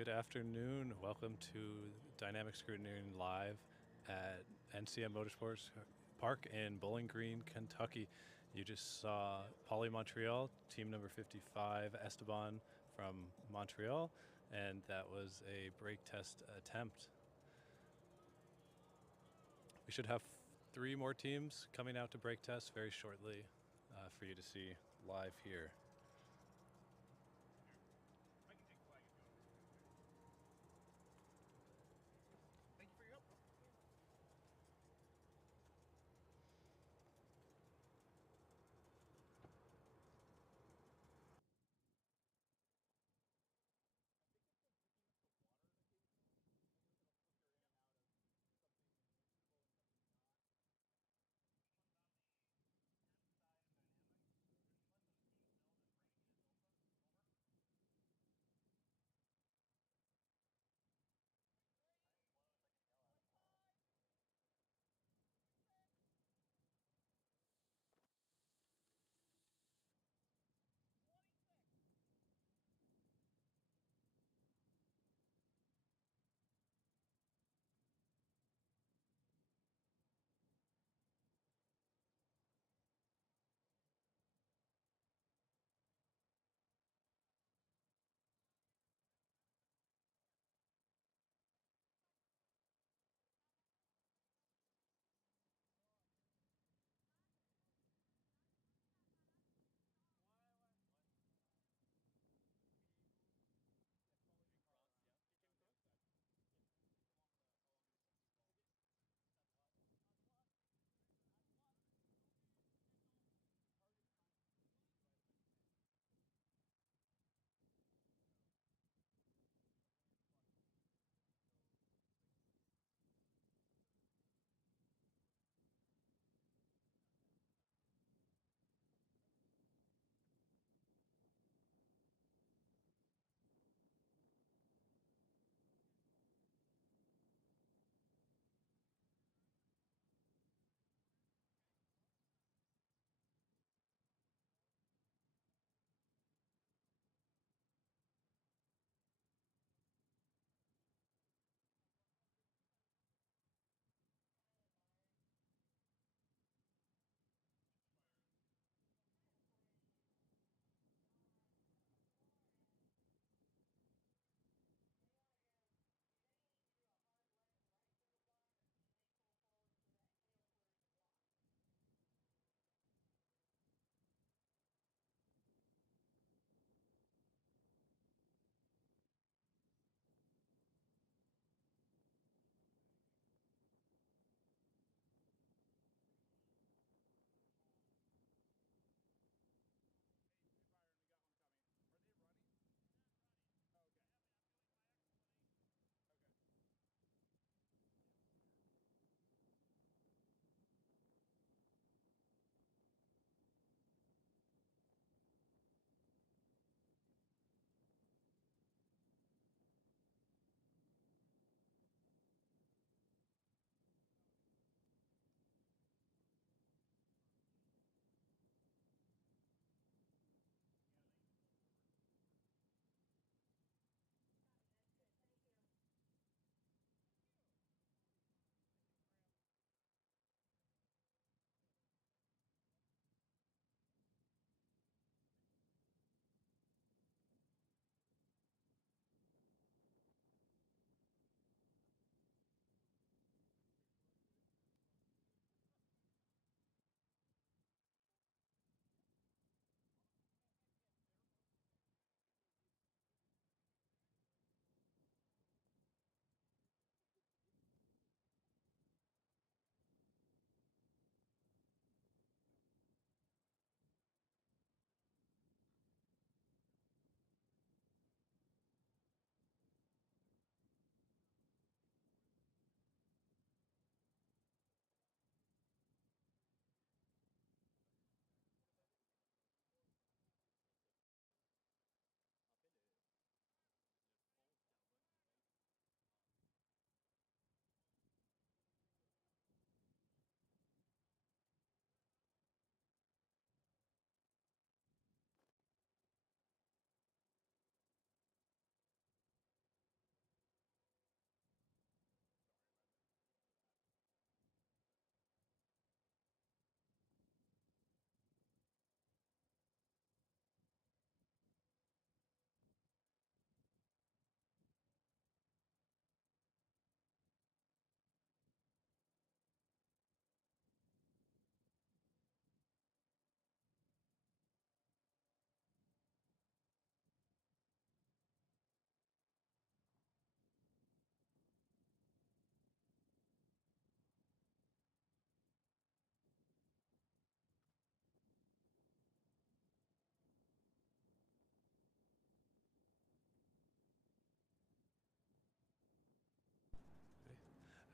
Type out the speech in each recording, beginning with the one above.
Good afternoon. Welcome to Dynamic Scrutineering live at NCM Motorsports Park in Bowling Green, Kentucky. You just saw Poly Montreal, team number 55, Esteban from Montreal, and that was a brake test attempt. We should have 3 more teams coming out to brake test very shortly for you to see live here. Thank you for your help.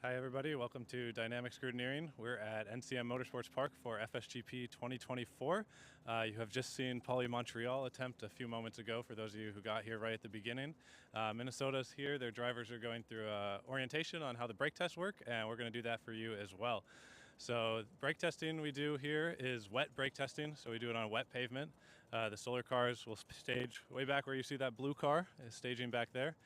Hi everybody, welcome to Dynamic Scrutineering. We're at NCM Motorsports Park for FSGP 2024. You have just seen Poly Montreal attempt a few moments ago for those of you who got here right at the beginning. Minnesota's here, their drivers are going through orientation on how the brake tests work, and we're going to do that for you as well. So brake testing we do here is wet brake testing, so we do it on wet pavement. The solar cars will stage way back where you see that blue car is staging back there,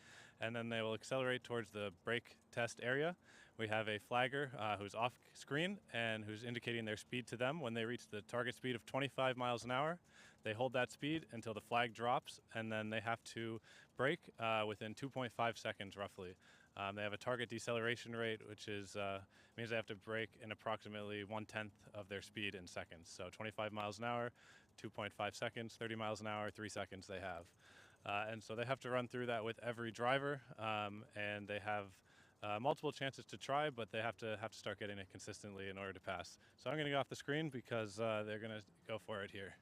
and then they will accelerate towards the brake test area. We have a flagger who's off screen and who's indicating their speed to them. When they reach the target speed of 25 miles an hour, they hold that speed until the flag drops, and then they have to brake within 2.5 seconds roughly. They have a target deceleration rate, which is means they have to brake in approximately 1/10 of their speed in seconds. So 25 miles an hour, 2.5 seconds, 30 miles an hour, 3 seconds they have. And so they have to run through that with every driver, and they have multiple chances to try, but they have to start getting it consistently in order to pass. So I'm going to go off the screen because they're going to go for it here.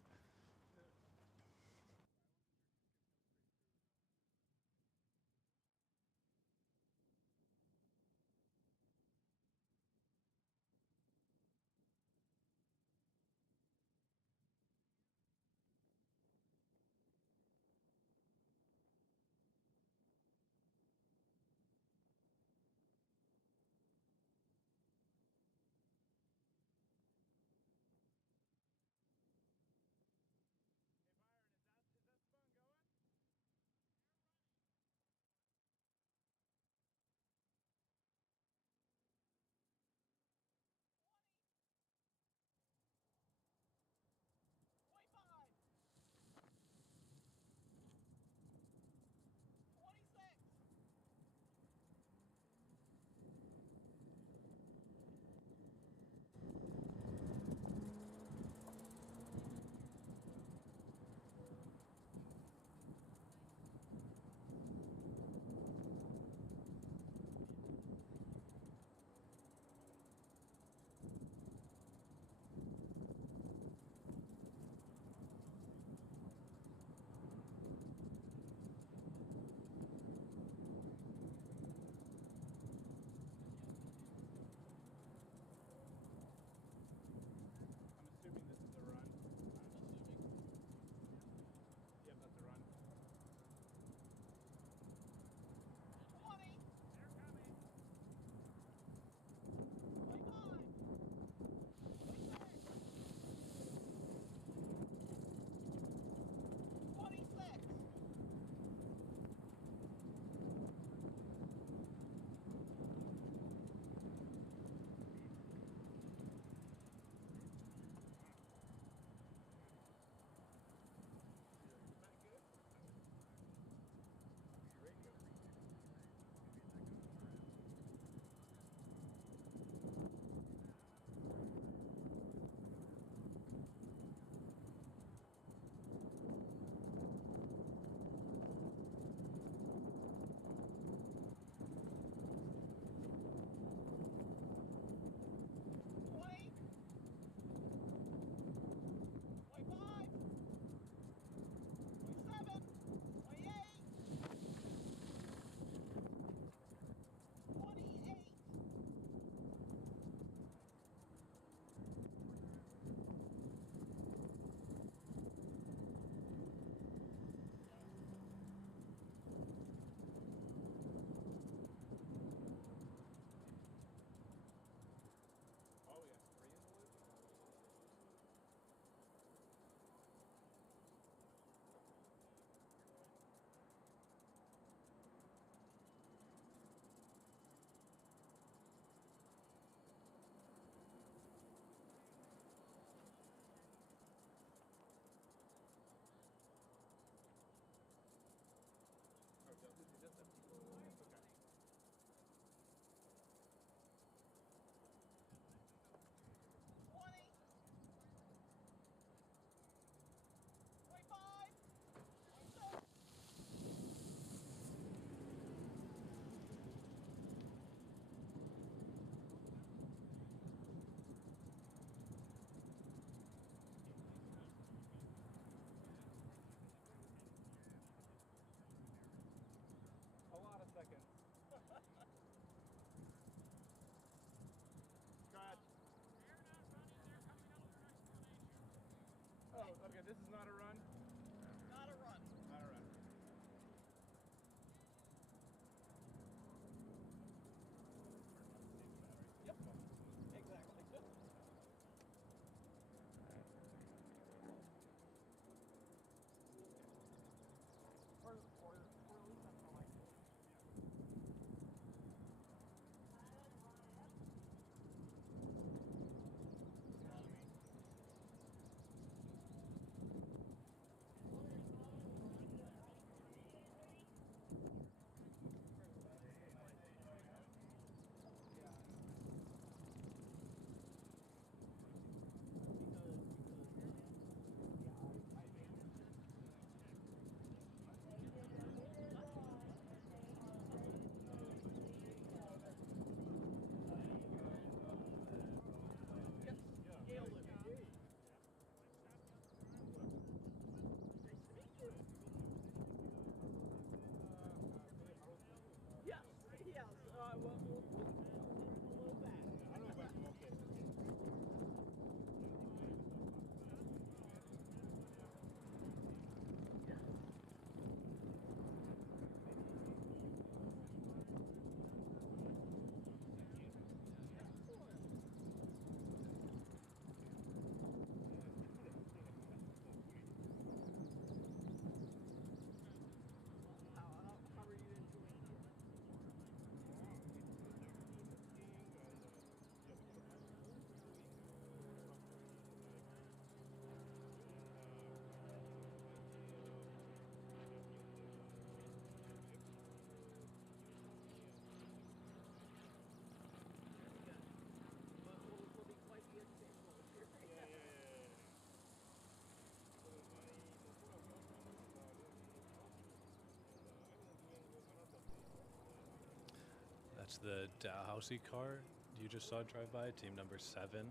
That's the Dalhousie car you just saw drive by, team number 7.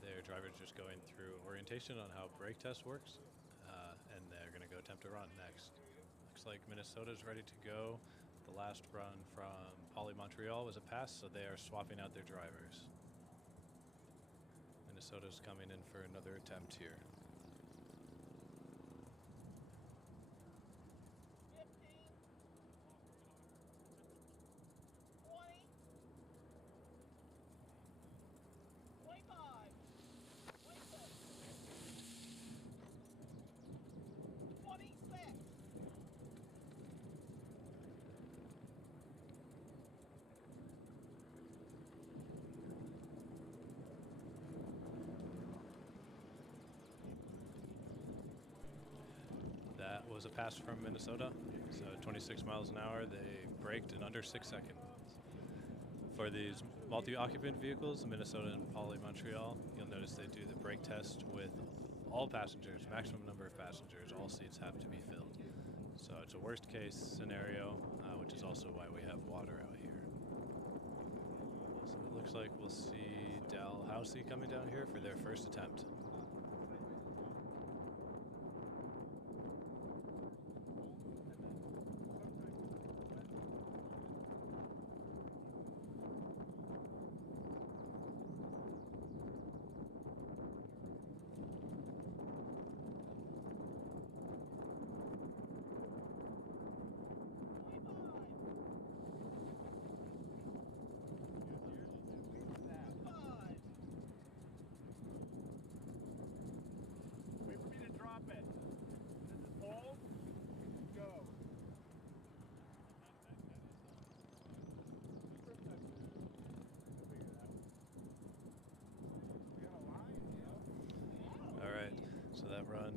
Their driver's just going through orientation on how brake test works, and they're going to go attempt a run next. Looks like Minnesota's ready to go. The last run from Poly Montreal was a pass, so they are swapping out their drivers. Minnesota's coming in for another attempt here. 15, 20, 25, 26, 26. That was a pass from Minnesota, so 26 miles an hour. They braked in under 6 seconds. For these multi-occupant vehicles, Minnesota and Poly Montreal, you'll notice they do the brake test with all passengers, maximum number of passengers. All seats have to be filled. So it's a worst case scenario, which is also why we have water out here. So it looks like we'll see Dalhousie coming down here for their first attempt. Wait for me to drop it. This is hold. Go. All right, so that run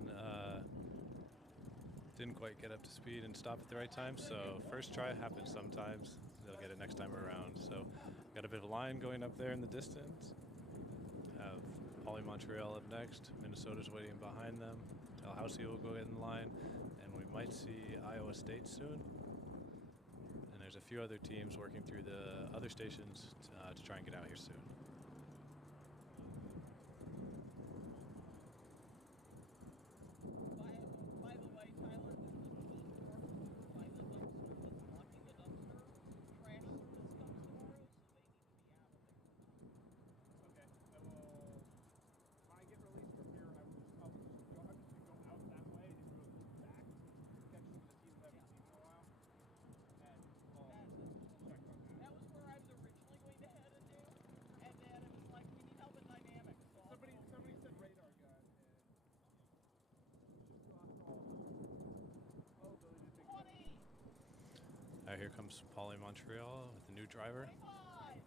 didn't quite get up to speed and stop at the right time, so first try happens sometimes. They'll get it next time around. So got a bit of a line going up there in the distance. Have Poly Montreal up next. Minnesota's waiting behind them. Dalhousie will go in line, and we might see Iowa State soon. And there's a few other teams working through the other stations to try and get out here soon. By the way, Tyler, there's a team working by the dumpster that's blocking the dumpster. Trash service comes tomorrow, so they need to be out of there. Okay, I will. When I get released from here, I'm just gonna go out that way and go back, catch some of the teams I haven't seen in a while, and check on that. That was where I was originally going to head into, and then it was like, we need help in Dynamic. So somebody said radar gun, and just lost all ability to pick it up. 20, Here comes Poly Montreal with a new driver. 25,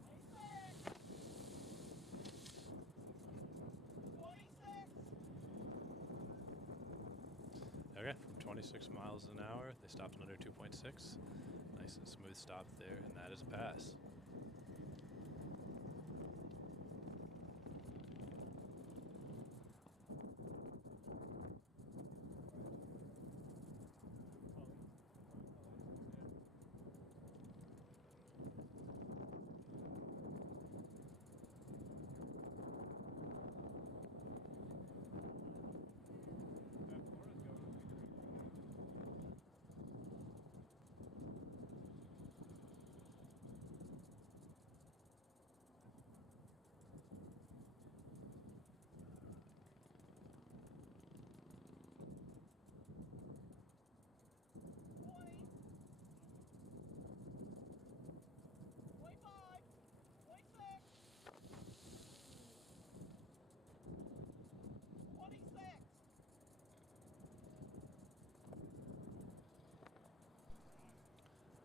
26, 26. Okay, from 26 miles an hour, they stopped in under 2.6. Nice and smooth stop there, and that is a pass.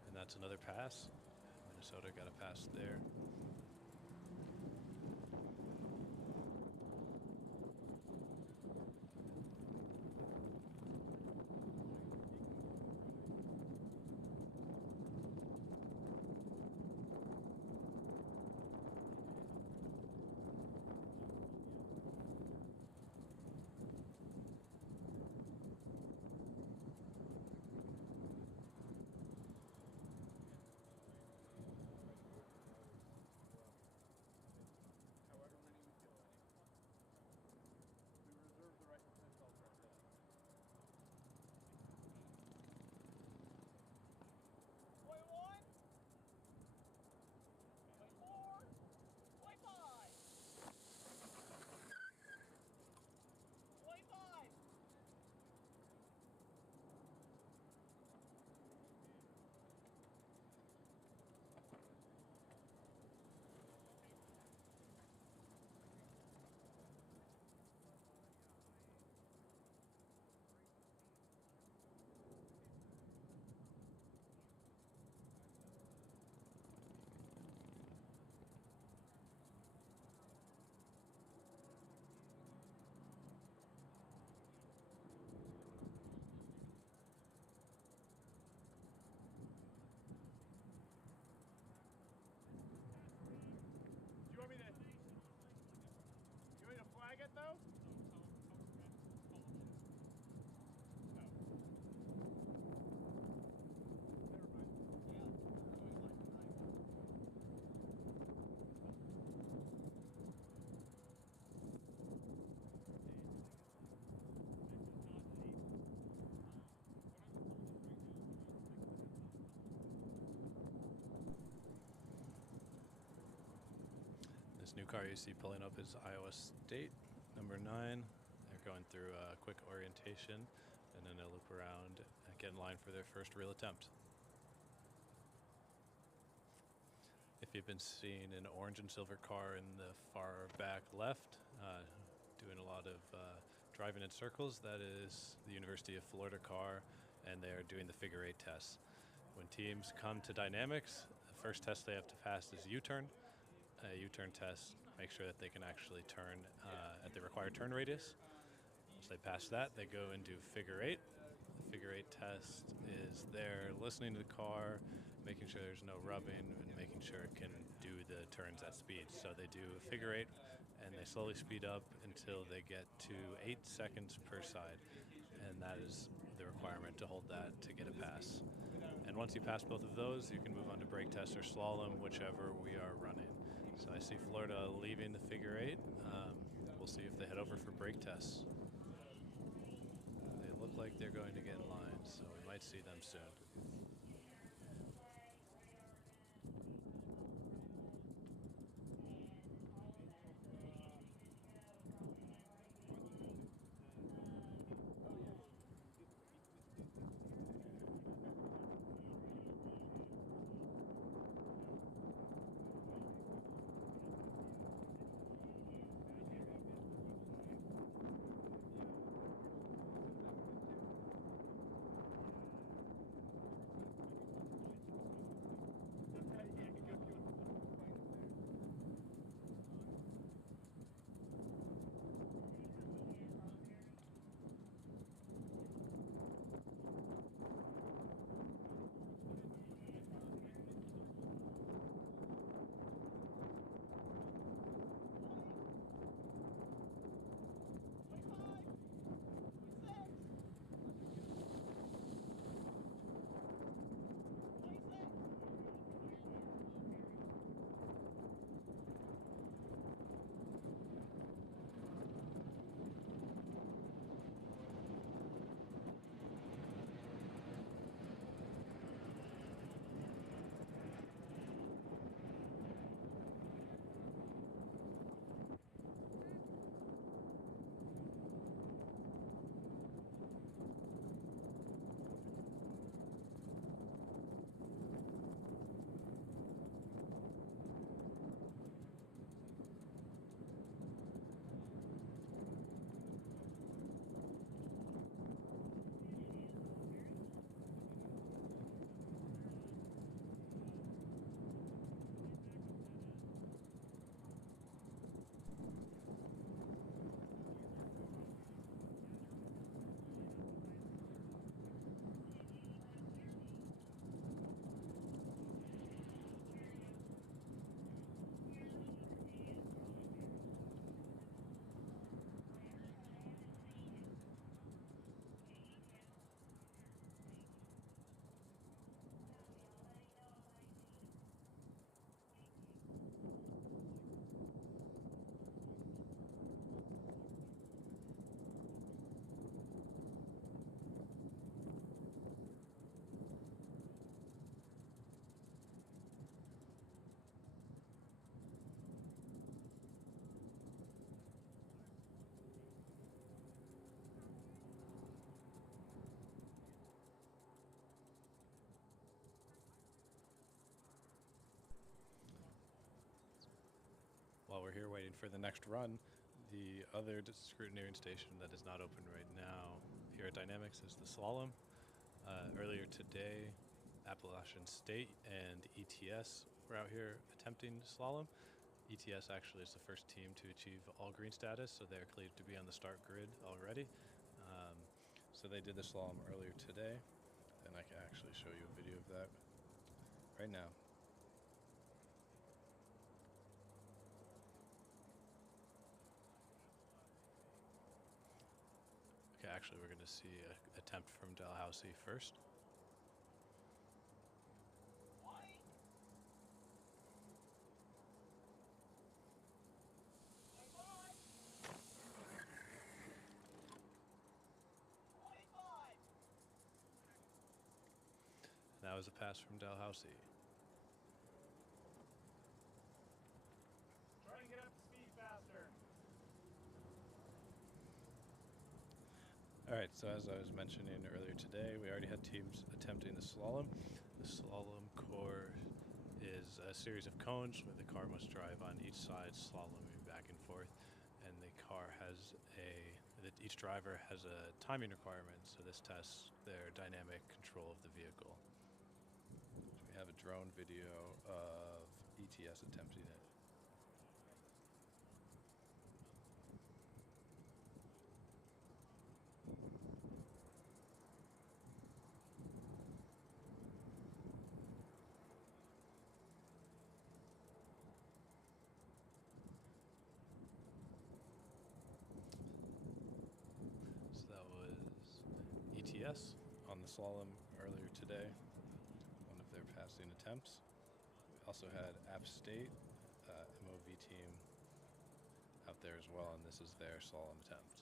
And that's another pass. Minnesota got a pass there. new car you see pulling up is Iowa State, number 9. They're going through a quick orientation, and then they'll loop around and get in line for their first real attempt. If you've been seeing an orange and silver car in the far back left, doing a lot of driving in circles, that is the University of Florida car, and they are doing the figure 8 tests. When teams come to Dynamics, the first test they have to pass is U-turn. A U-turn test makes sure that they can actually turn at the required turn radius. Once they pass that, they go and do figure 8. The figure 8 test is there listening to the car, making sure there's no rubbing, and making sure it can do the turns at speed. So they do a figure 8, and they slowly speed up until they get to 8 seconds per side. And that is the requirement to hold that to get a pass. And once you pass both of those, you can move on to brake test or slalom, whichever we are running. So I see Florida leaving the figure 8. We'll see if they head over for brake tests. They look like they're going to get in line, so we might see them soon. While we're here waiting for the next run, the other scrutineering station that is not open right now here at Dynamics is the Slalom. Earlier today, Appalachian State and ETS were out here attempting slalom. ETS actually is the first team to achieve all green status, so they're cleared to be on the start grid already. So they did the slalom earlier today, and I can actually show you a video of that right now. Okay, actually we're going to see an attempt from Dalhousie first. That was a pass from Dalhousie. Try and get up Alright, so as I was mentioning earlier today, we already had teams attempting the slalom. The slalom course is a series of cones where the car must drive on each side, slaloming back and forth, and the car has each driver has a timing requirement, so this tests their dynamic control of the vehicle. We have a drone video of ETS attempting it. So that was ETS on the slalom earlier today, one of their passing attempts. We also had App State, MOV team out there as well, and this is their slalom attempt.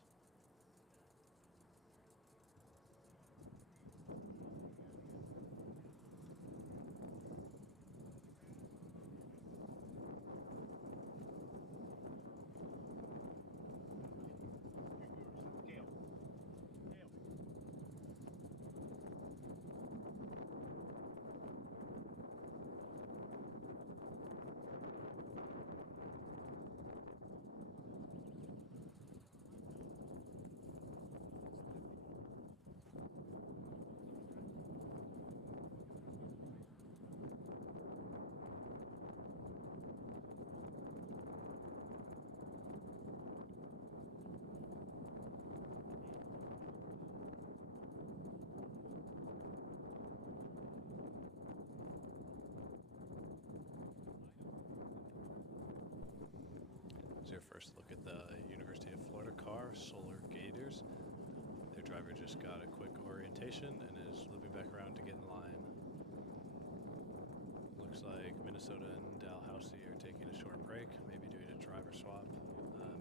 Your first look at the University of Florida car, Solar Gators. Their driver just got a quick orientation and is looping back around to get in line. Looks like Minnesota and Dalhousie are taking a short break, maybe doing a driver swap.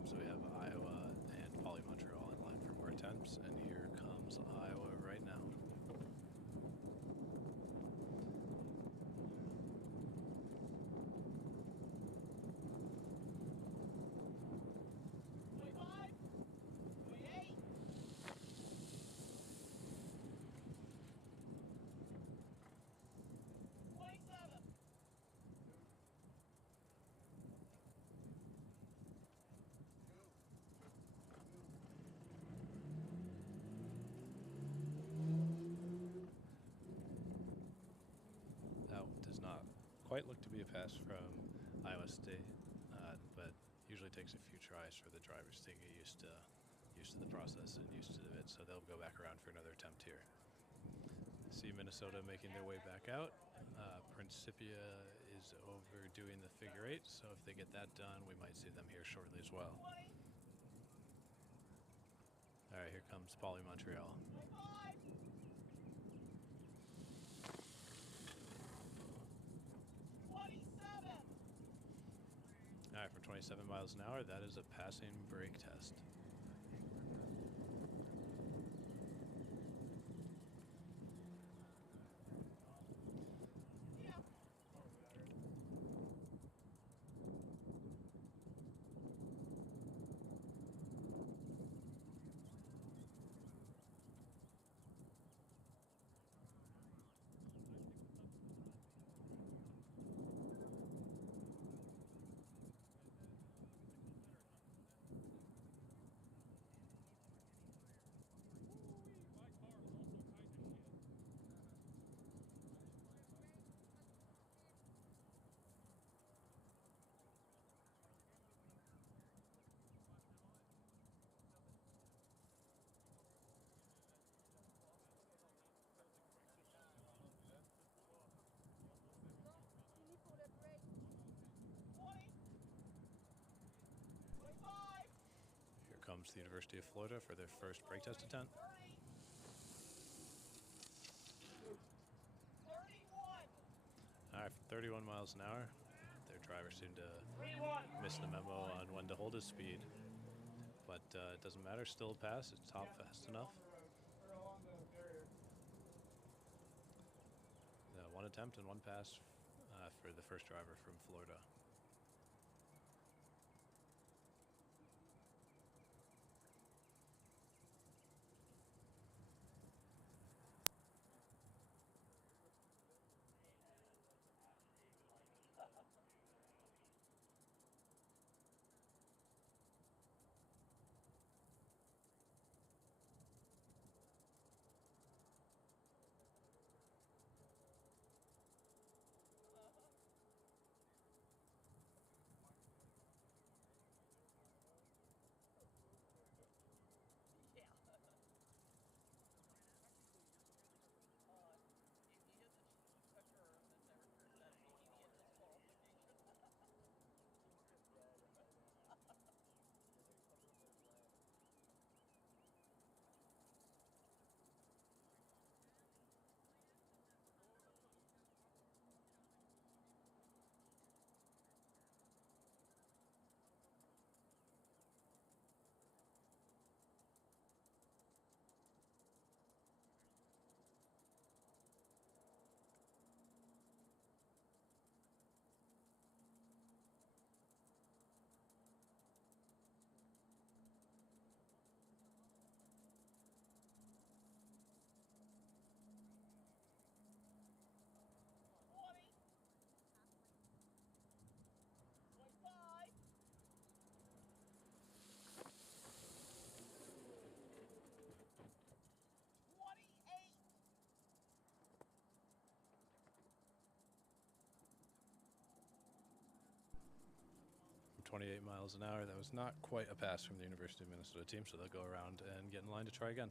So we have Iowa and Poly Montreal in line for more attempts, and here comes Iowa right now. Quite look to be a pass from Iowa State, but usually takes a few tries for the drivers to get used to the process and used to it, so they'll go back around for another attempt here. See Minnesota making their way back out. Principia is overdoing the figure eight, so if they get that done, we might see them here shortly as well. All right, here comes Poly Montreal. All right, for 27 miles an hour, that is a passing brake test. Comes the University of Florida for their first brake test attempt. 31. All right, for 31 miles an hour, their drivers seem to miss the memo on when to hold his speed, but it doesn't matter, still a pass, it's top fast enough. One attempt and one pass for the first driver from Florida. 28 miles an hour. That was not quite a pass from the University of Minnesota team, so they'll go around and get in line to try again.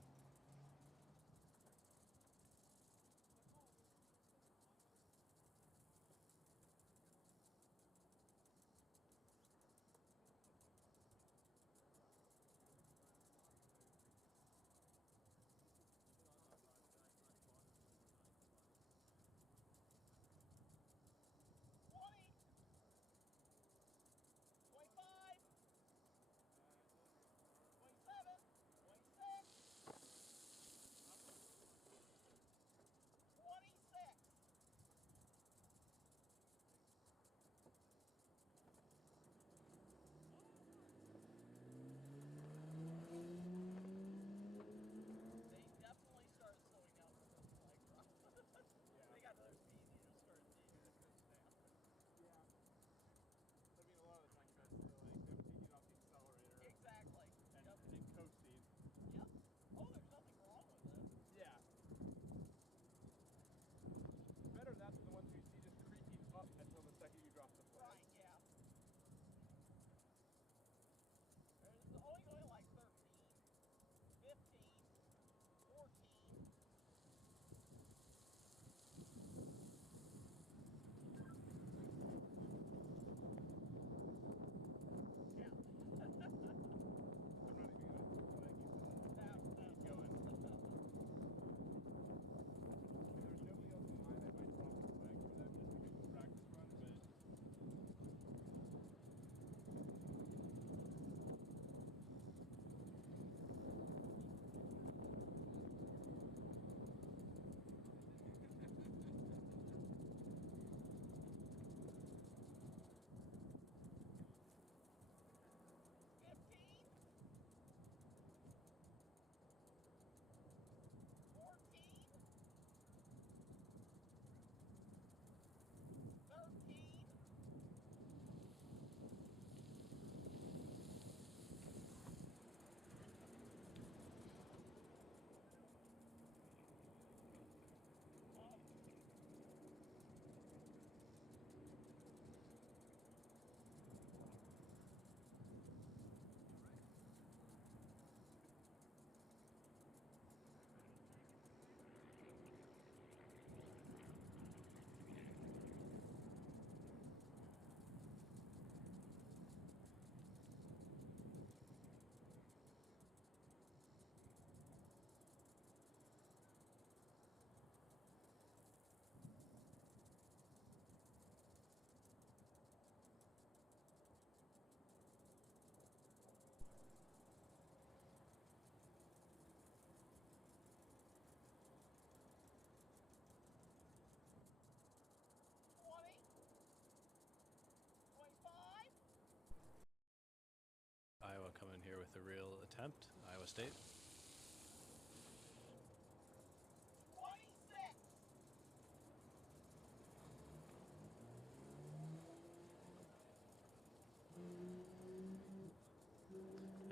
Iowa coming here with a real attempt. Iowa State.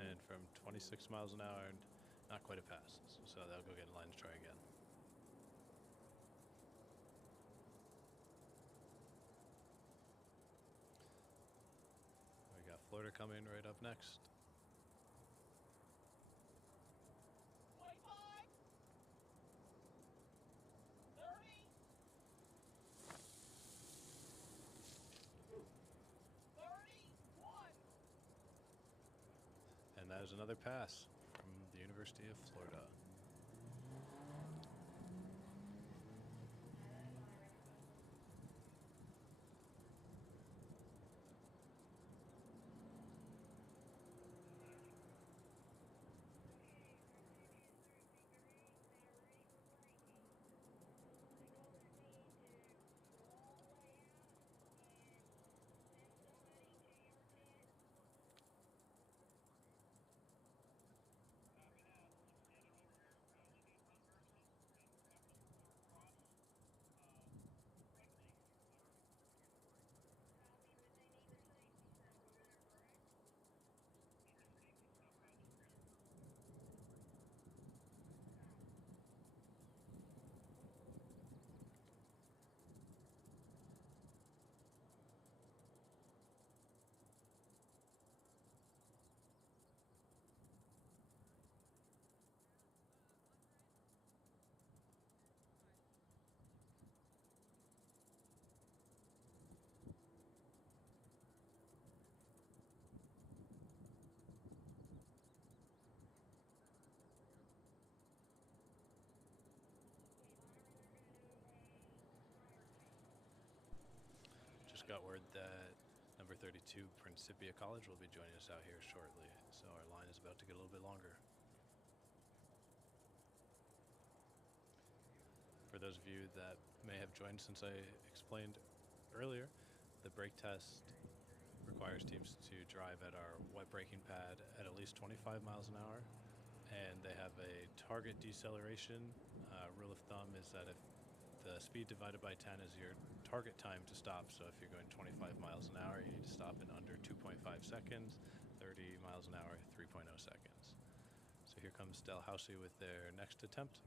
And from 26 miles an hour, not quite a pass. So they'll go get in line to try again. We got Florida coming right up next. And that is another pass from the University of Florida. got word that number 32 Principia College will be joining us out here shortly, so our line is about to get a little bit longer. For those of you that may have joined since I explained earlier, the brake test requires teams to drive at our wet braking pad at least 25 miles an hour, and they have a target deceleration. Rule of thumb is that if the speed divided by 10 is your target time to stop, so if you're going 25 miles an hour, you need to stop in under 2.5 seconds, 30 miles an hour, 3.0 seconds. So here comes Dalhousie with their next attempt.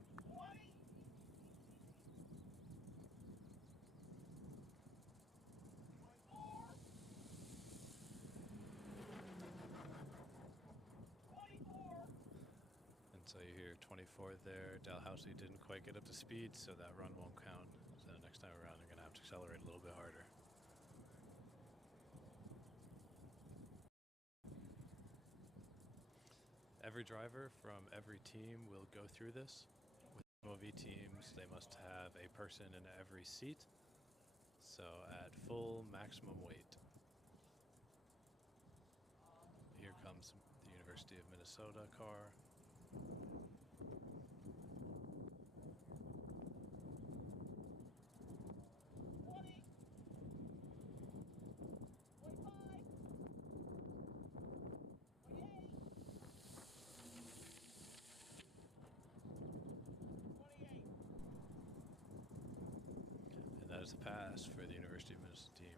So you hear 24 there. Dalhousie didn't quite get up to speed, so that run won't count. So next time around, they're going to have to accelerate a little bit harder. Every driver from every team will go through this. With MOV teams, they must have a person in every seat, so at full maximum weight. Here comes the University of Minnesota car. And that is a pass for the University of Minnesota team.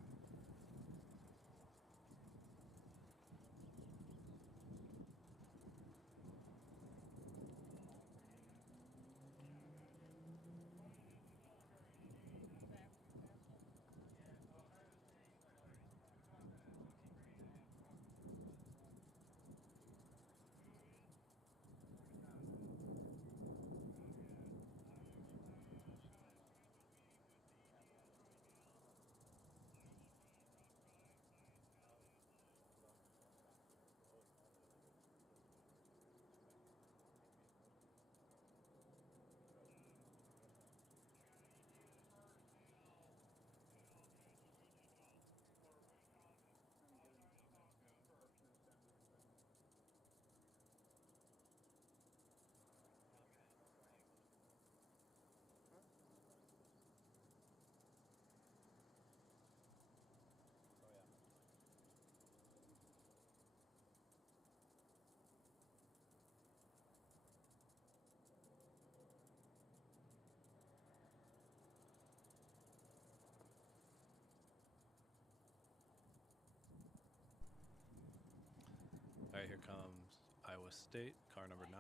All right, here comes Iowa State, car number 9.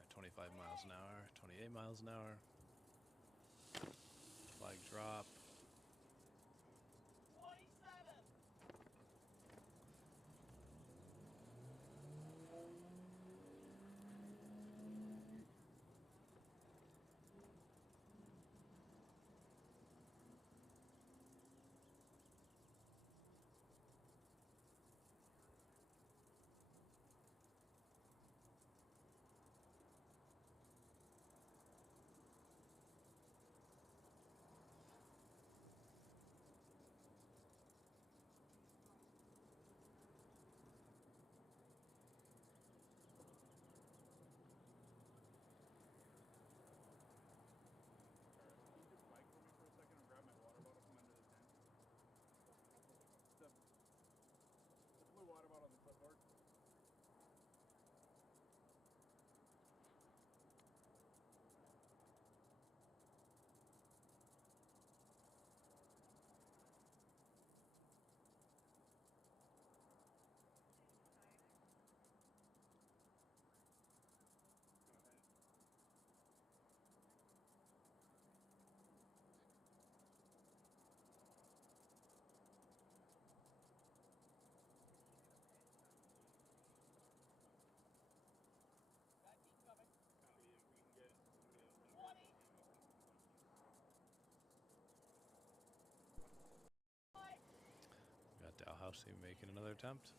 At 25 miles an hour, 28 miles an hour. Flag drop. Dalhousie making another attempt.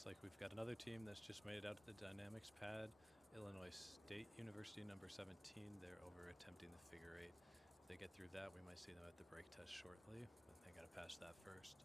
looks like we've got another team that's just made it out to the Dynamics pad. Illinois State University, number 17. They're over attempting the figure eight. If they get through that, we might see them at the brake test shortly, but they got to pass that first.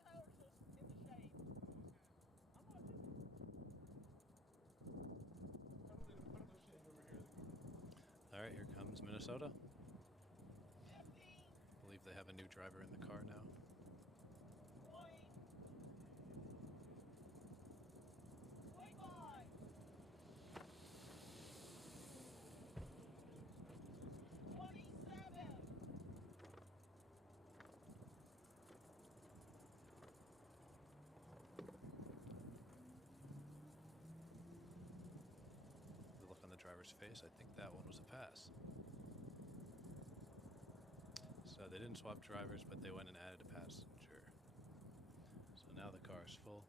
Tyler's just in the shade. I'm watching. Put the shade over here. All right, here comes Minnesota. 15, I believe they have a new driver in the car now. 20, 25. The look on the driver's face, I think that one was a pass. So they didn't swap drivers, but they went and added a passenger. So now the car is full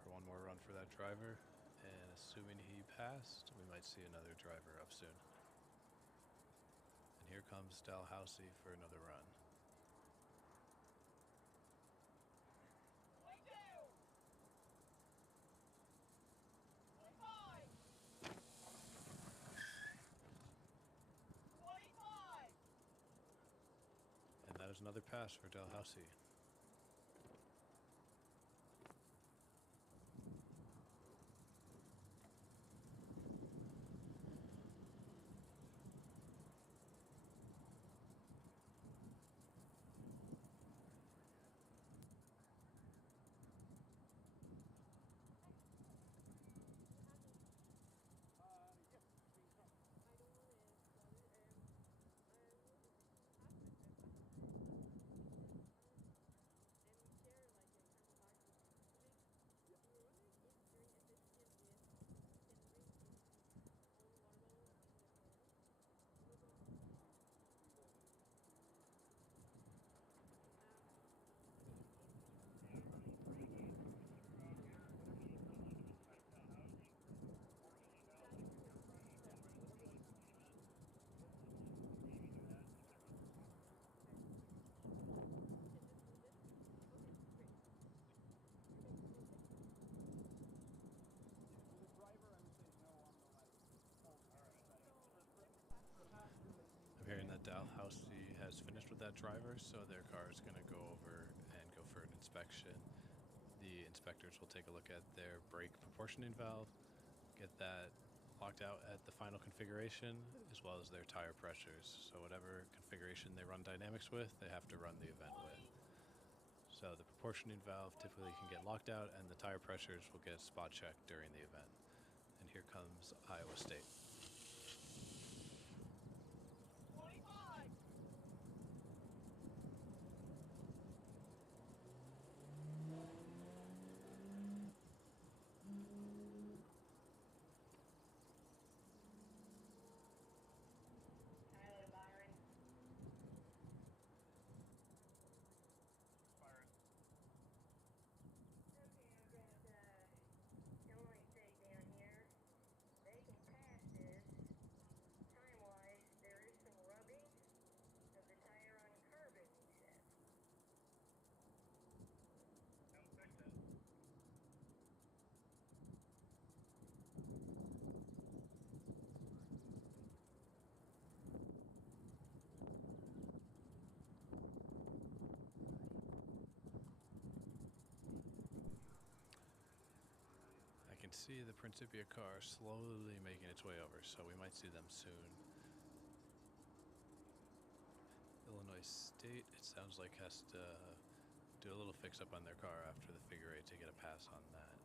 for one more run for that driver. And assuming he passed, we might see another driver up soon. And here comes Dalhousie for another run. 22, 25, 25. And that is another pass for Dalhousie. I'm hearing that Dalhousie has finished with that driver, so their car is going to go over and go for an inspection. The inspectors will take a look at their brake proportioning valve, get that locked out at the final configuration, as well as their tire pressures. So whatever configuration they run dynamics with, they have to run the event with. So the proportioning valve typically can get locked out, and the tire pressures will get spot checked during the event. And here comes Iowa State. 25. Tyler Byron. Byron. Okay, I've got Illinois State down here. They can pass this. Time-wise, there is some rubbing of the tire on carbon, he said. Don't fix it. I can see the Principia car slowly making its way over, so we might see them soon. Illinois State, it sounds like, has to do a little fix up on their car after the figure eight to get a pass on that.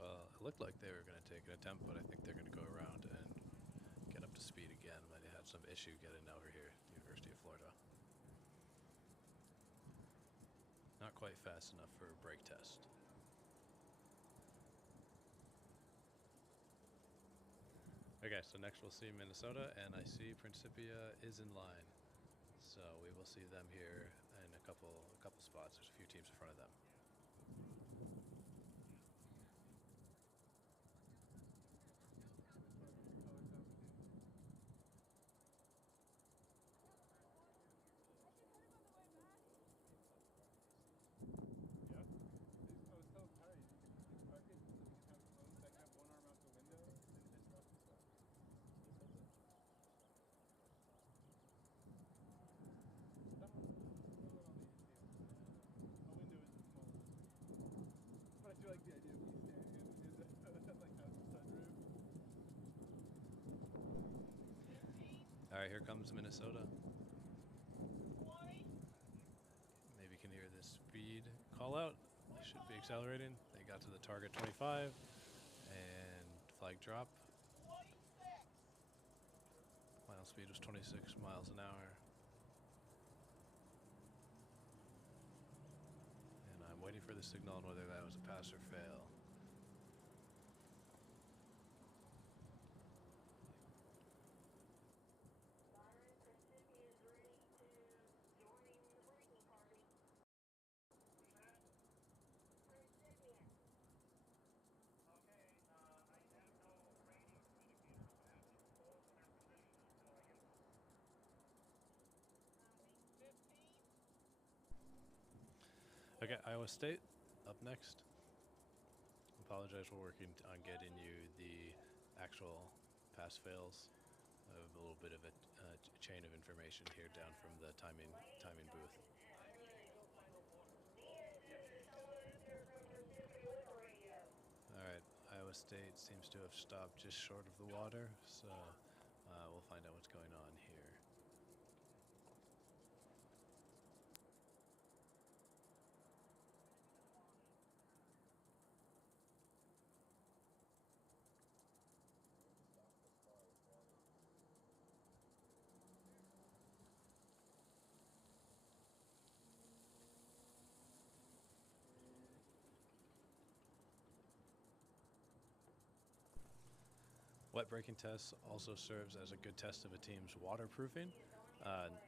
Well, it looked like they were going to take an attempt, but I think they're going to go around and get up to speed again. Might have had some issue getting over here, University of Florida. Not quite fast enough for a brake test. Okay, so next we'll see Minnesota, and I see Principia is in line. So we will see them here in a couple spots. There's a few teams in front of them. Like the idea of me standing in the like a sunroof. All right, here comes Minnesota. 20. Maybe you can hear the speed call out. They should be accelerating. They got to the target 25 and flag drop. 26. Final speed was 26 miles an hour. And I'm waiting for the signal on whether that was a pass or fail. Byron, Principia is ready to join the braking party. Principia. Okay, I have no radio communicator, so I have to hold in their position until I get one. 15. Okay, Iowa State up next. Apologize, we're working on getting you the actual pass fails. A little bit of a chain of information here down from the timing booth. All right, Iowa State seems to have stopped just short of the water, so we'll find out what's going on here. Wet braking tests also serves as a good test of a team's waterproofing.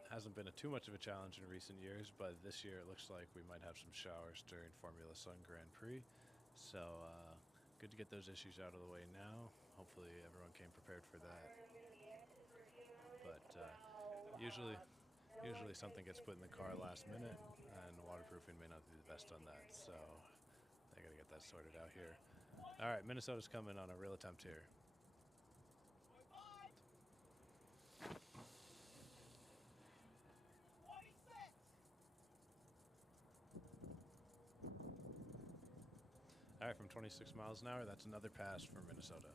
Hasn't been too much of a challenge in recent years, but this year it looks like we might have some showers during Formula Sun Grand Prix. So good to get those issues out of the way now. Hopefully everyone came prepared for that. But usually something gets put in the car last minute, and waterproofing may not be the best on that. So they got to get that sorted out here. All right, Minnesota's coming on a real attempt here. 26. All right, from 26 miles an hour, that's another pass for Minnesota.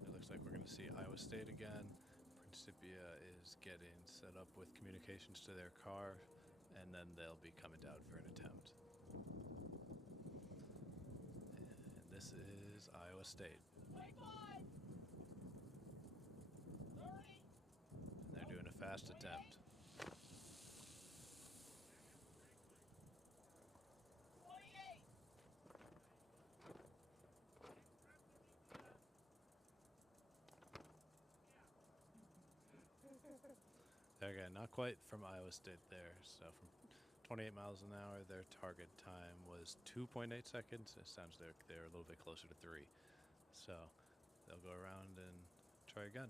It looks like we're going to see Iowa State again. Principia is getting set up with communications to their car, and then they'll be coming down for an attempt. And this is Iowa State. 25. 30. And they're doing a fast attempt. 28. again, not quite from Iowa State there. So from 28 miles an hour, their target time was 2.8 seconds. It sounds like they're a little bit closer to 3. So they'll go around and try again.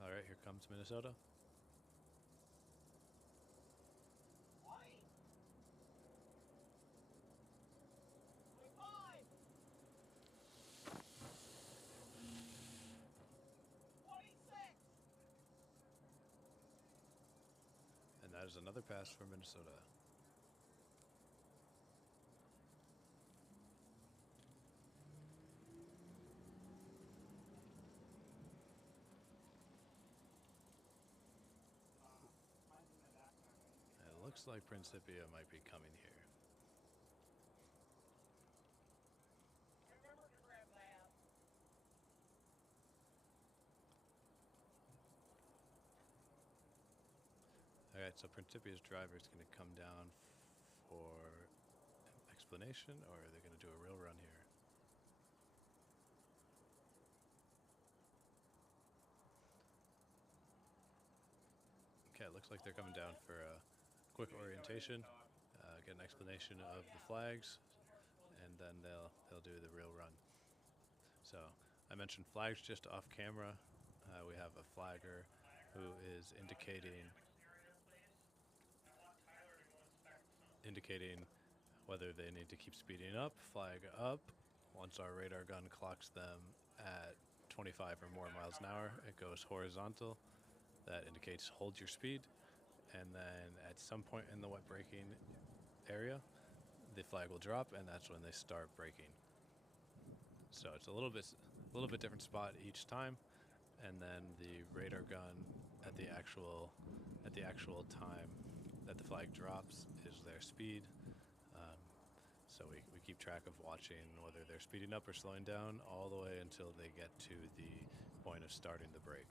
All right, here comes Minnesota. White. 25. 26. And that is another pass for Minnesota. It looks like Principia might be coming here. Remember to grab that. All right, so Principia's driver is going to come down for an explanation, or are they going to do a real run here? Okay, it looks like they're coming down for a quick orientation, get an explanation of the flags, and then they'll do the real run. So I mentioned flags just off camera. We have a flagger who is indicating whether they need to keep speeding up, flag up. Once our radar gun clocks them at 25 or more miles an hour, it goes horizontal. That indicates hold your speed. And then at some point in the wet braking area, the flag will drop, and that's when they start braking. So it's a little bit different spot each time, and then the radar gun at the actual time that the flag drops is their speed. So we keep track of watching whether they're speeding up or slowing down all the way until they get to the point of starting the brake.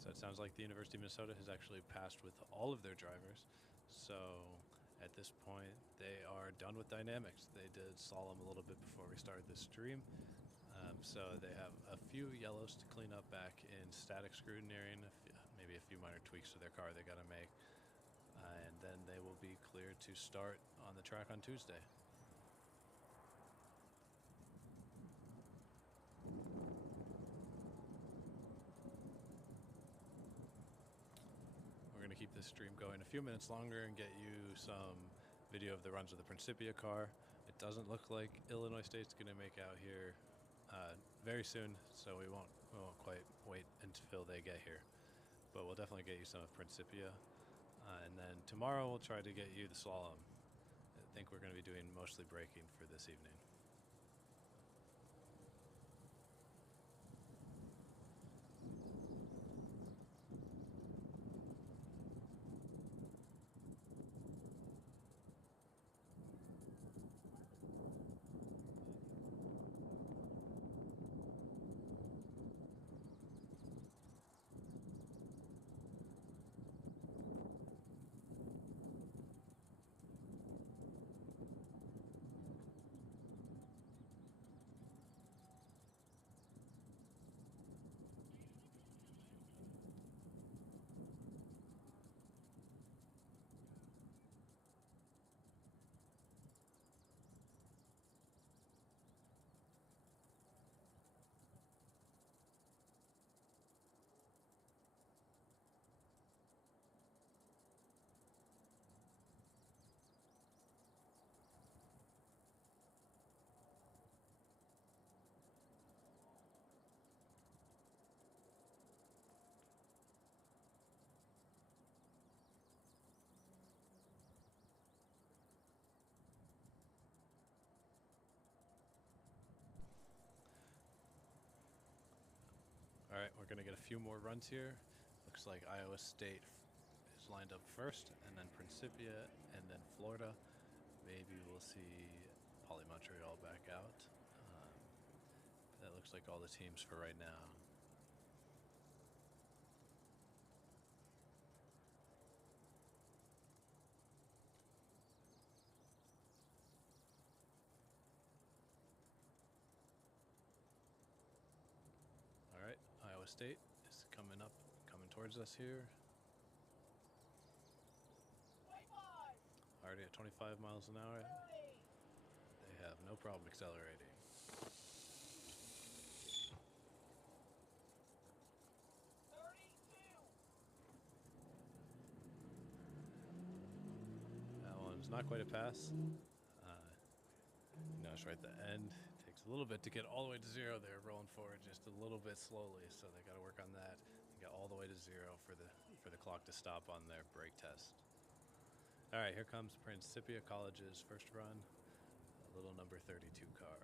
So it sounds like the University of Minnesota has actually passed with all of their drivers. So at this point, they are done with dynamics. They did slalom a little bit before we started this stream. So they have a few yellows to clean up back in static scrutineering, maybe a few minor tweaks to their car they got to make. And then they will be cleared to start on the track on Tuesday. We're going to keep this stream going a few minutes longer and get you some video of the runs of the Principia car. It doesn't look like Illinois State's going to make out here very soon, so we won't quite wait until they get here. But we'll definitely get you some of Principia. And then tomorrow we'll try to get you the slalom. I think we're going to be doing mostly braking for this evening. All right, we're gonna get a few more runs here. Looks like Iowa State is lined up first, and then Principia, and then Florida. Maybe we'll see Poly Montreal back out. That looks like all the teams for right now. All right, Iowa State is coming towards us here. Already at 25 miles an hour. They have no problem accelerating. That one's not quite a pass. It's right at the end. Takes a little bit to get all the way to zero. They're rolling forward just a little bit slowly, so they got to work on that. They got all the way to zero for the clock to stop on their brake test. All right, here comes Principia College's first run. A little number 32 car.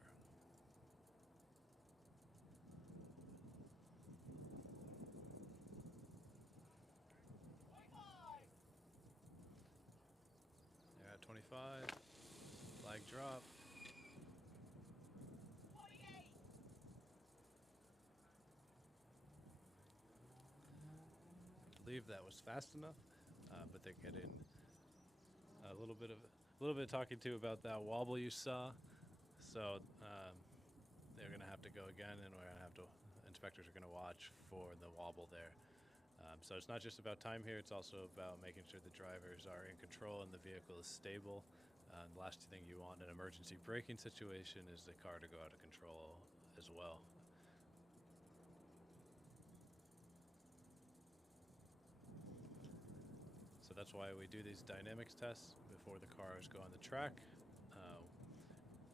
They're at 25. Flag drop. I believe that was fast enough, but they're getting a little bit of talking to about that wobble you saw. So they're going to have to go again, and inspectors are going to watch for the wobble there. So it's not just about time here, it's also about making sure the drivers are in control and the vehicle is stable. The last thing you want in an emergency braking situation is the car to go out of control as well. So that's why we do these dynamics tests before the cars go on the track.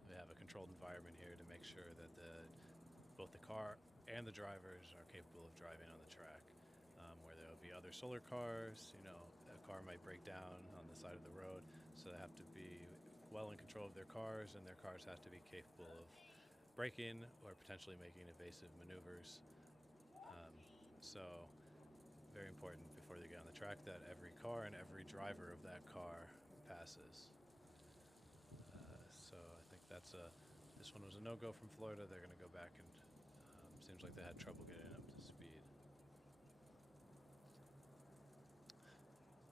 We have a controlled environment here to make sure that both the car and the drivers are capable of driving on the track. Where there will be other solar cars, a car might break down on the side of the road, so they have to be well in control of their cars, and their cars have to be capable of braking or potentially making evasive maneuvers. So very important before they get on the track that every car and every driver of that car passes. So I think this one was a no-go from Florida. They're going to go back, and seems like they had trouble getting up to speed.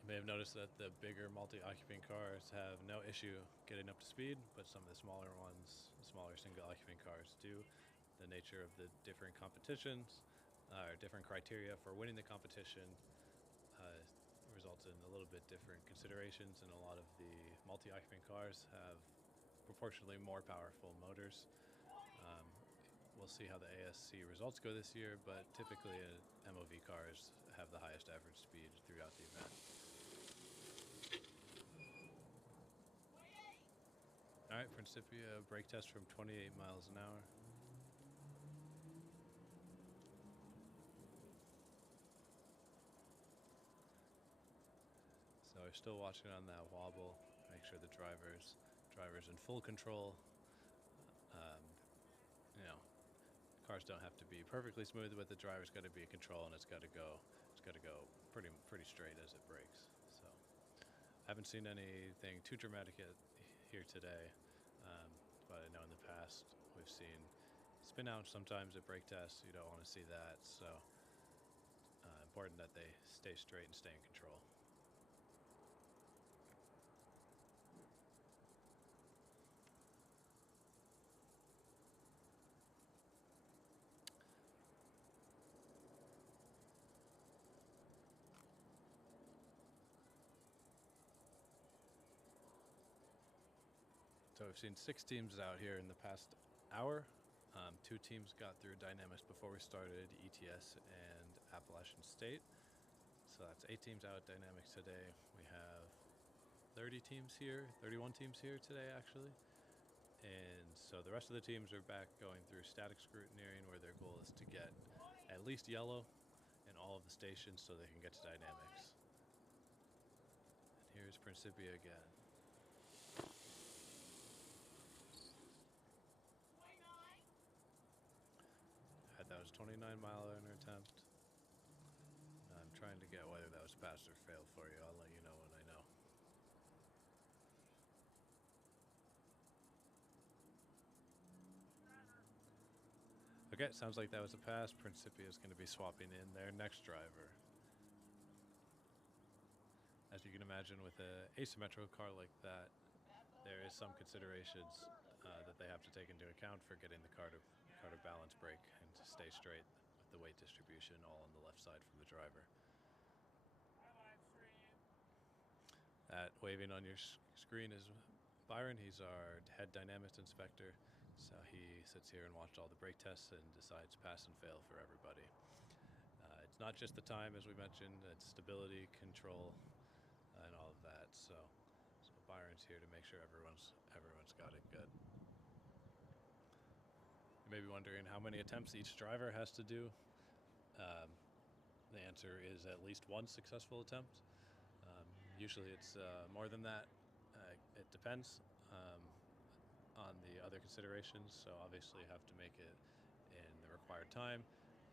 You may have noticed that the bigger multi-occupant cars have no issue getting up to speed, but some of the smaller ones, smaller single-occupant cars do. The nature of the different competitions, or different criteria for winning the competition, results in a little bit different considerations, and a lot of the multi-occupant cars have proportionally more powerful motors. We'll see how the ASC results go this year, but typically MOV cars have the highest average speed throughout the event. All right, Principia brake test from 28 miles an hour. So we're still watching on that wobble. Make sure the driver's in full control. Cars don't have to be perfectly smooth, but the driver's got to be in control, and it's got to go pretty straight as it brakes. So I haven't seen anything too dramatic here today, but I know in the past we've seen spin outs sometimes at brake tests. You don't want to see that, so important that they stay straight and stay in control. So we've seen 6 teams out here in the past hour. 2 teams got through Dynamics before we started, ETS and Appalachian State. So that's 8 teams out at Dynamics today. We have 31 teams here today actually. And so the rest of the teams are back going through static scrutineering, where their goal is to get at least yellow in all of the stations so they can get to Dynamics. And here's Principia again. That was 29 mile an hour attempt. Okay, sounds like that was a pass. Principia is going to be swapping in their next driver. As you can imagine, with an asymmetrical car like that, there is some considerations that they have to take into account for getting the car to balance brake and to stay straight with the weight distribution all on the left side from the driver. That waving on your screen is Byron. He's our head dynamics inspector. So he sits here and watches all the brake tests and decides pass and fail for everybody. It's not just the time, as we mentioned, it's stability, control, and all of that. So Byron's here to make sure everyone's got it good. You may be wondering how many attempts each driver has to do. The answer is at least one successful attempt. Usually it's more than that. It depends on the other considerations. So obviously you have to make it in the required time.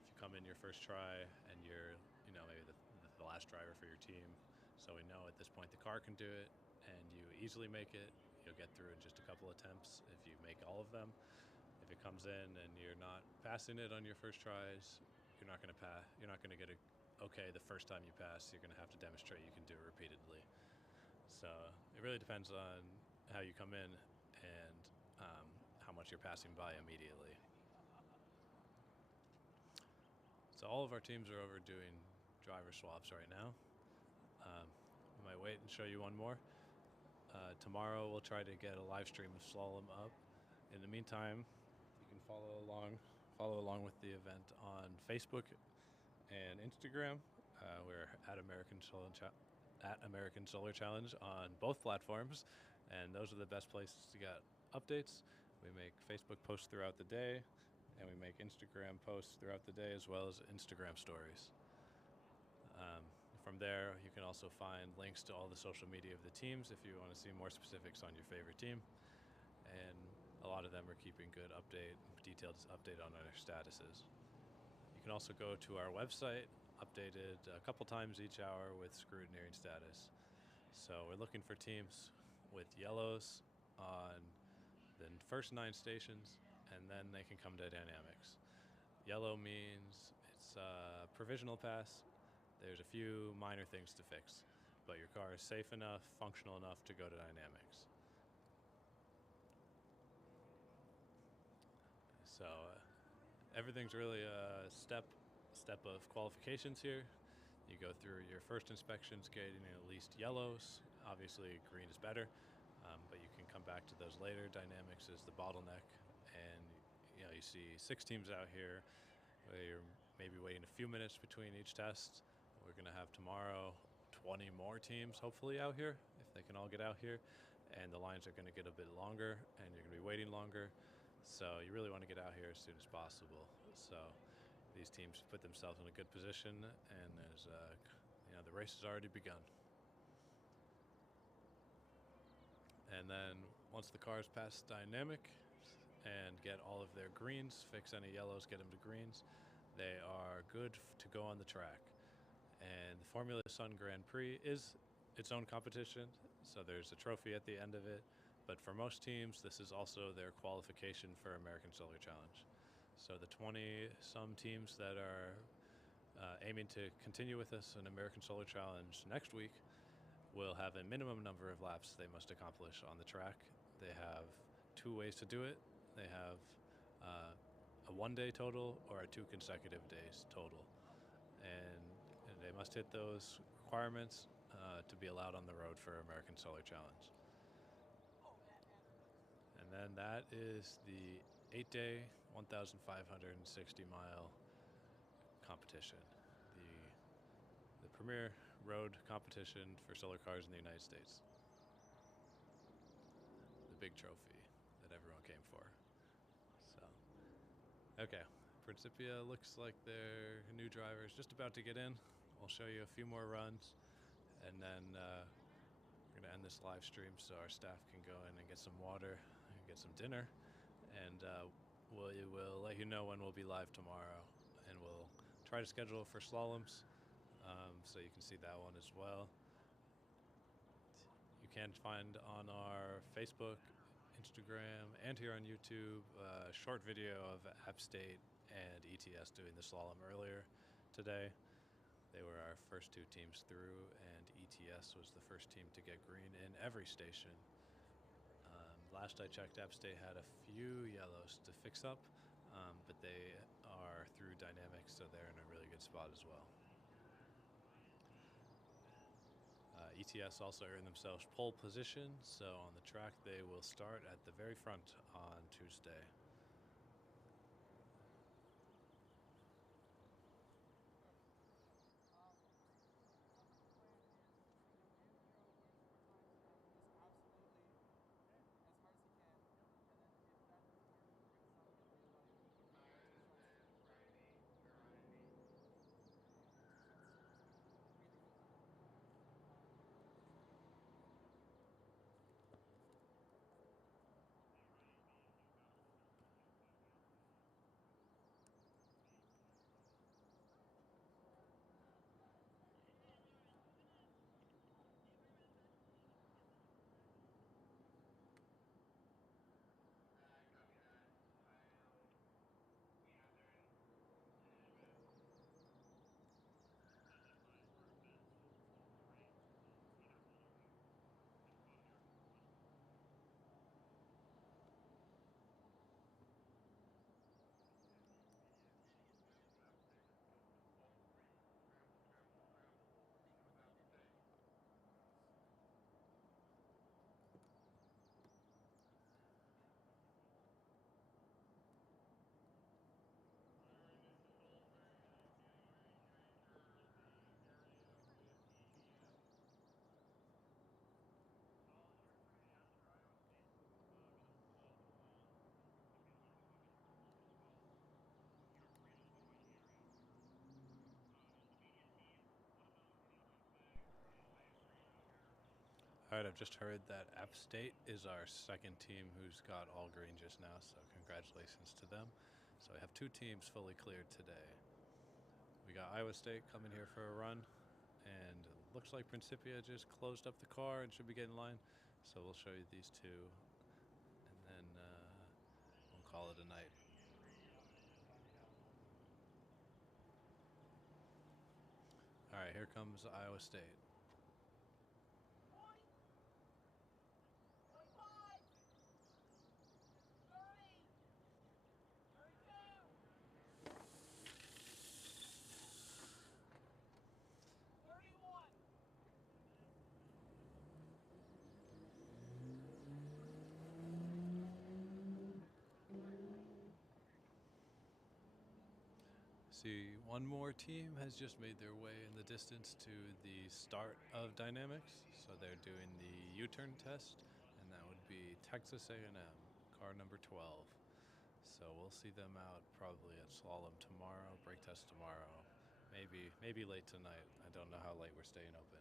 If you come in your first try and you're, maybe the last driver for your team, so we know at this point the car can do it, and you easily make it, you'll get through in just a couple attempts if you make all of them. If it comes in and you're not passing it on your first tries, you're not going to pass. You're not going to get a okay the first time you pass. You're going to have to demonstrate you can do it repeatedly. So it really depends on how you come in and how much you're passing by immediately. So all of our teams are over doing driver swaps right now. We might wait and show you one more. Tomorrow we'll try to get a live stream of Slalom up. In the meantime, you can follow along with the event on Facebook and Instagram. We're at American Solar Challenge on both platforms, and those are the best places to get updates. We make Facebook posts throughout the day, and we make Instagram posts throughout the day, as well as Instagram stories. From there, you can also find links to all the social media of the teams if you want to see more specifics on your favorite team. And a lot of them are keeping detailed update on their statuses. You can also go to our website, updated a couple times each hour with scrutineering status. So we're looking for teams with yellows on the first 9 stations, and then they can come to dynamics. Yellow means it's a provisional pass. There's a few minor things to fix, but your car is safe enough, functional enough to go to dynamics. So everything's really a step of qualifications here. You go through your first inspections, getting at least yellows. Obviously, green is better, but you can come back to those later. Dynamics is the bottleneck, and you see 6 teams out here. Where you're maybe waiting a few minutes between each test. We're going to have tomorrow 20 more teams hopefully out here, if they can all get out here, and the lines are going to get a bit longer, and you're going to be waiting longer. So you really want to get out here as soon as possible. So these teams put themselves in a good position, and there's the race has already begun. And then once the cars pass dynamic and get all of their greens, fix any yellows, get them to greens, they are good to go on the track. And the Formula Sun Grand Prix is its own competition, so there's a trophy at the end of it. But for most teams, this is also their qualification for American Solar Challenge. So the 20-some teams that are aiming to continue with us in American Solar Challenge next week will have a minimum number of laps they must accomplish on the track. They have 2 ways to do it. They have a 1-day total or a 2 consecutive days total. And they must hit those requirements to be allowed on the road for American Solar Challenge. And then that is the 8-day, 1,560-mile competition. The premier road competition for solar cars in the United States. The big trophy that everyone came for. So, okay. Principia looks like their new driver is just about to get in. I'll show you a few more runs, and then we're going to end this live stream so our staff can go in and get some water and get some dinner, and we'll let you know when we'll be live tomorrow, and we'll try to schedule for slaloms so you can see that one as well. You can find on our Facebook, Instagram, and here on YouTube a short video of App State and ETS doing the slalom earlier today. They were our first two teams through, and ETS was the first team to get green in every station. Last I checked, App State had a few yellows to fix up, but they are through Dynamic, so they're in a really good spot as well. ETS also earned themselves pole position, so on the track they will start at the very front on Tuesday. All right, I've just heard that App State is our second team who's got all green just now, so congratulations to them. So we have two teams fully cleared today. We got Iowa State coming here for a run, and it looks like Principia just closed up the car and should be getting in line. So we'll show you these two, and then we'll call it a night. All right, here comes Iowa State. 31. See, one more team has just made their way in the distance to the start of Dynamics. So they're doing the U-turn test, and that would be Texas A&M, car number 12. So we'll see them out probably at Slalom tomorrow, brake test tomorrow, maybe late tonight. I don't know how late we're staying open.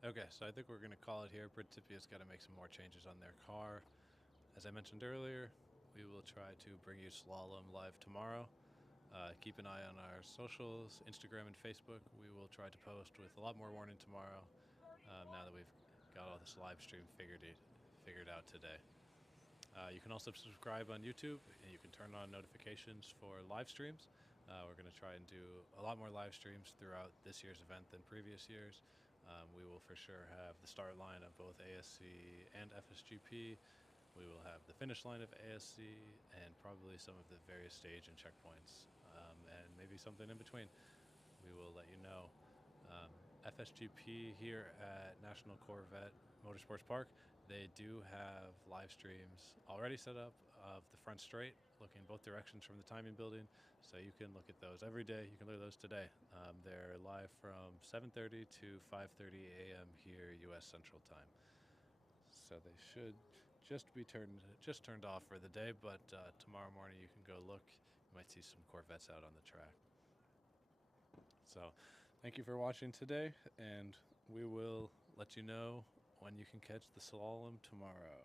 Okay, so I think we're going to call it here. Principia's got to make some more changes on their car. As I mentioned earlier, we will try to bring you Slalom live tomorrow. Keep an eye on our socials, Instagram and Facebook. We will try to post with a lot more warning tomorrow, now that we've got all this live stream figured out today. You can also subscribe on YouTube, and you can turn on notifications for live streams. We're going to try and do a lot more live streams throughout this year's event than previous years. We will for sure have the start line of both ASC and FSGP. We will have the finish line of ASC and probably some of the various stage and checkpoints, and maybe something in between. We will let you know. FSGP here at National Corvette Motorsports Park, they do have live streams already set up of the front straight, looking both directions from the timing building, so you can look at those every day. You can look at those today. They're live from 7:30 to 5:30 a.m. here, U.S. Central Time. So they should just be turned off for the day, but tomorrow morning you can go look. You might see some Corvettes out on the track. So thank you for watching today, and we will let you know when you can catch the slalom tomorrow.